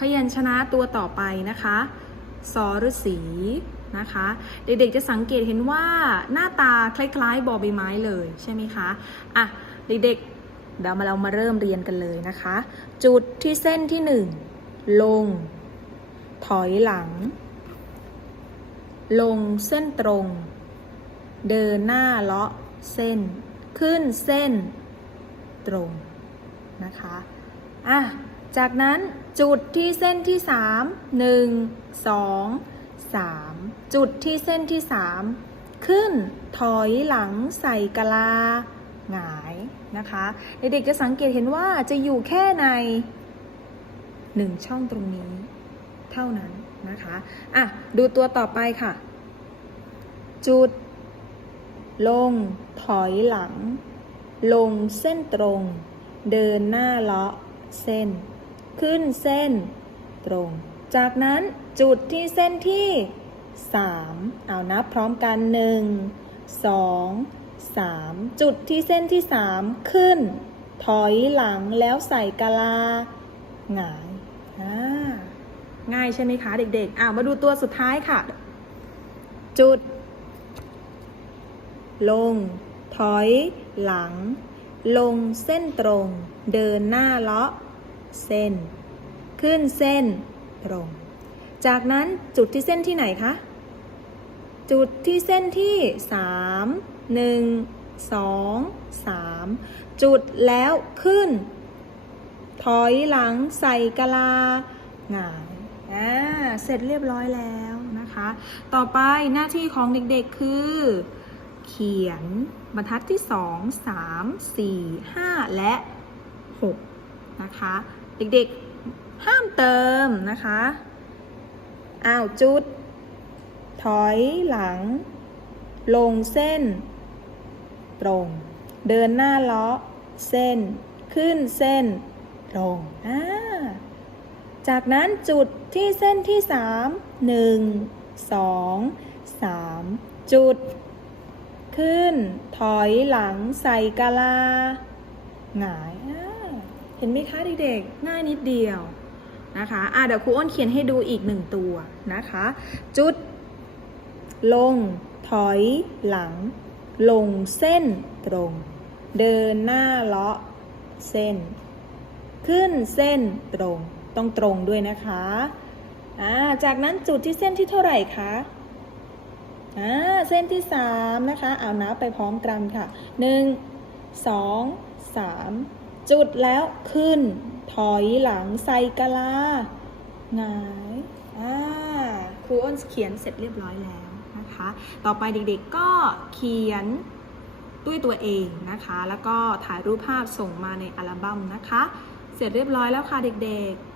พยัญชนะตัวต่อไปนะคะสอฤษีนะคะ เด็กๆจะสังเกตเห็นว่าหน้าตาคล้ายๆ บอใบไม้เลยใช่ไหมคะอะเด็กๆเดี๋ยวมาเรามาเริ่มเรียนกันเลยนะคะ จุดที่เส้นที่หนึ่งลง ถอยหลัง ลงเส้นตรง เดินหน้าเลาะเส้น ขึ้นเส้นตรงนะคะอะ จากนั้นจุดที่เส้นที่สามหนึ่งสองสามจุดที่เส้นที่สามขึ้นถอยหลังใส่กะลาหงายนะคะเด็กๆจะสังเกตเห็นว่าจะอยู่แค่ในหนึ่งช่องตรงนี้เท่านั้นนะคะอะดูตัวต่อไปค่ะ จุด ลง ถอยหลัง ลงเส้นตรง เดินหน้าเลาะเส้น ขึ้นเส้นตรง จากนั้นจุดที่เส้นที่ 3 เอานับพร้อมกัน 1 2 3 จุดที่เส้นที่ 3 ขึ้น ถอยหลังแล้วใส่กะลาหงายง่ายใช่ไหมคะเด็กๆอ่ามาดูตัวสุดท้ายค่ะ จุด ลง ถอย หลัง ลงเส้นตรง เดินหน้าเลาะ เส้น ขึ้นเส้นตรง จากนั้นจุดที่เส้นที่ไหนคะ จุดที่เส้นที่ 3 1 2 3 จุดแล้วขึ้น ถอยหลังใส่กะลาหงายอ่าเสร็จเรียบร้อยแล้วนะคะ ต่อไปหน้าที่ของเด็กๆคือ เขียนบรรทัดที่ 2 3 4 5 และ 6 นะคะ เด็กๆ ห้ามเติมนะคะ อ้าวจุด ถอยหลัง ลงเส้น ตรง เดินหน้าเลาะเส้น ขึ้นเส้น ตรงอ่าจากนั้นจุดที่เส้นที่ 3 1 2 3 จุด ขึ้น ถอยหลังใส่กะลา หงายอ่า เห็นไหมคะเด็กๆ ง่ายนิดเดียวนะคะอะเดี๋ยวครูอ้นเขียนให้ดูอีกหนึ่งตัวนะคะ จุด ลง ถอยหลัง ลงเส้นตรง เดินหน้าเลาะเส้น ขึ้นเส้นตรง ต้องตรงด้วยนะคะอ่าจากนั้นจุดที่เส้นที่เท่าไหร่คะอ่าเส้นที่สามนะคะ เอานับไปพร้อมกันค่ะหนึ่งสองสาม จุดแล้วขึ้น ถอยหลังใส่กะลาหงายอ่าครูอ้นเขียนเสร็จเรียบร้อยแล้วนะคะ ต่อไปเด็กๆก็เขียนด้วยตัวเองนะคะ แล้วก็ถ่ายรูปภาพส่งมาในอัลบั้มนะคะ เสร็จเรียบร้อยแล้วค่ะเด็กๆ